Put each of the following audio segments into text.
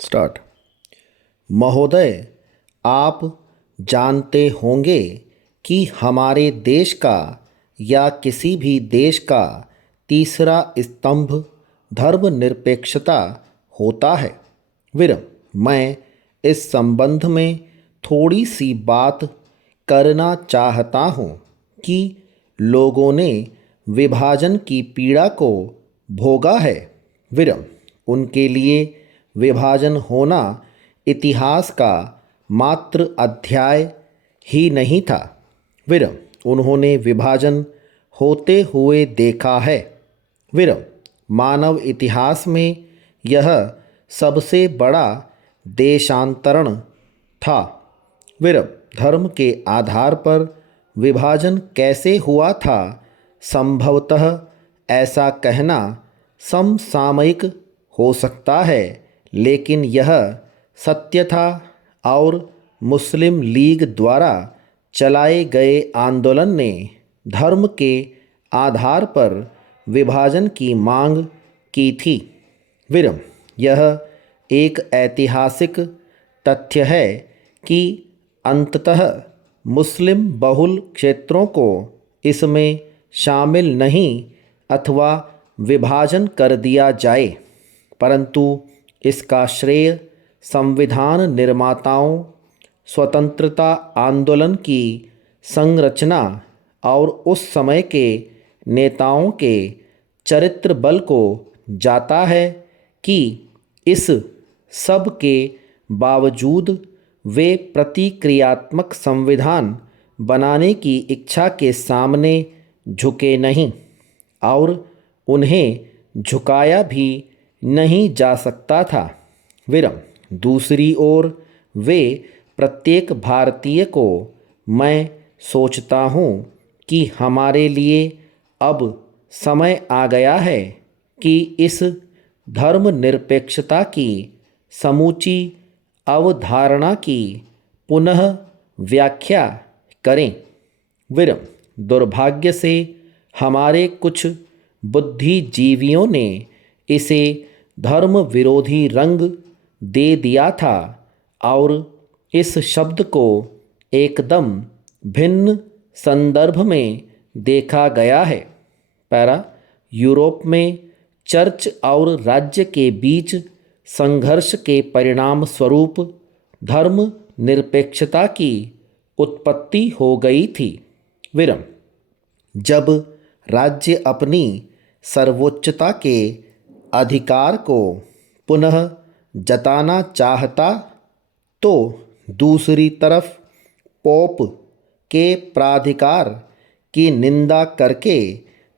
Start. महोदय, आप जानते होंगे कि हमारे देश का या किसी भी देश का तीसरा स्तंभ धर्मनिरपेक्षता होता है। विरम, मैं इस संबंध में थोड़ी सी बात करना चाहता हूँ कि लोगों ने विभाजन की पीड़ा को भोगा है। विरम, उनके लिए विभाजन होना इतिहास का मात्र अध्याय ही नहीं था। विरम, उन्होंने विभाजन होते हुए देखा है। विरम, मानव इतिहास में यह सबसे बड़ा देशांतरण था। विरम, धर्म के आधार पर विभाजन कैसे हुआ था? संभवतः ऐसा कहना समसामयिक हो सकता है, लेकिन यह सत्य था और मुस्लिम लीग द्वारा चलाए गए आंदोलन ने धर्म के आधार पर विभाजन की मांग की थी। विरम, यह एक ऐतिहासिक तथ्य है कि अंततः मुस्लिम बहुल क्षेत्रों को इसमें शामिल नहीं अथवा विभाजन कर दिया जाए, परंतु इसका श्रेय संविधान निर्माताओं, स्वतंत्रता आंदोलन की संरचना और उस समय के नेताओं के चरित्र बल को जाता है कि इस सब के बावजूद वे प्रतिक्रियात्मक संविधान बनाने की इच्छा के सामने झुके नहीं और उन्हें झुकाया भी नहीं जा सकता था। विरम, दूसरी ओर वे प्रत्येक भारतीय को मैं सोचता हूँ कि हमारे लिए अब समय आ गया है कि इस धर्मनिरपेक्षता की समूची अवधारणा की पुनः व्याख्या करें। विरम, दुर्भाग्य से हमारे कुछ बुद्धिजीवियों ने इसे धर्म विरोधी रंग दे दिया था और इस शब्द को एकदम भिन्न संदर्भ में देखा गया है। पैरा, यूरोप में चर्च और राज्य के बीच संघर्ष के परिणाम स्वरूप धर्म निरपेक्षता की उत्पत्ति हो गई थी। विरम, जब राज्य अपनी सर्वोच्चता के अधिकार को पुनः जताना चाहता तो दूसरी तरफ पोप के प्राधिकार की निंदा करके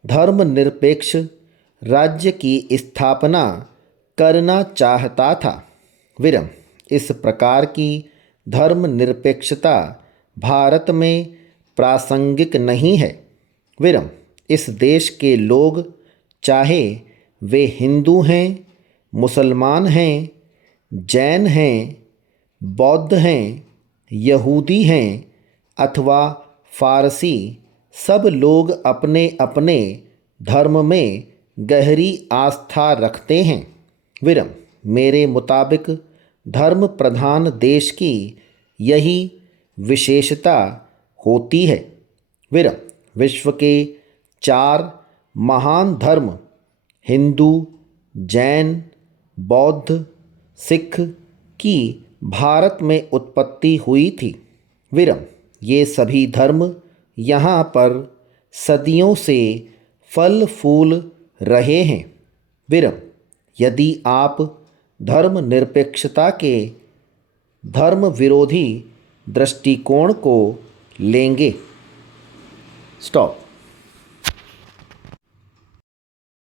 धर्मनिरपेक्ष राज्य की स्थापना करना चाहता था। विरम, इस प्रकार की धर्मनिरपेक्षता भारत में प्रासंगिक नहीं है। विरम, इस देश के लोग, चाहे वे हिंदू हैं, मुसलमान हैं, जैन हैं, बौद्ध हैं, यहूदी हैं अथवा फारसी, सब लोग अपने अपने धर्म में गहरी आस्था रखते हैं। विरम, मेरे मुताबिक धर्म प्रधान देश की यही विशेषता होती है। विरम, विश्व के 4 महान धर्म हिंदू, जैन, बौद्ध, सिख की भारत में उत्पत्ति हुई थी। विरम, ये सभी धर्म यहाँ पर सदियों से फल फूल रहे हैं। विरम, यदि आप धर्मनिरपेक्षता के धर्म विरोधी दृष्टिकोण को लेंगे। स्टॉप।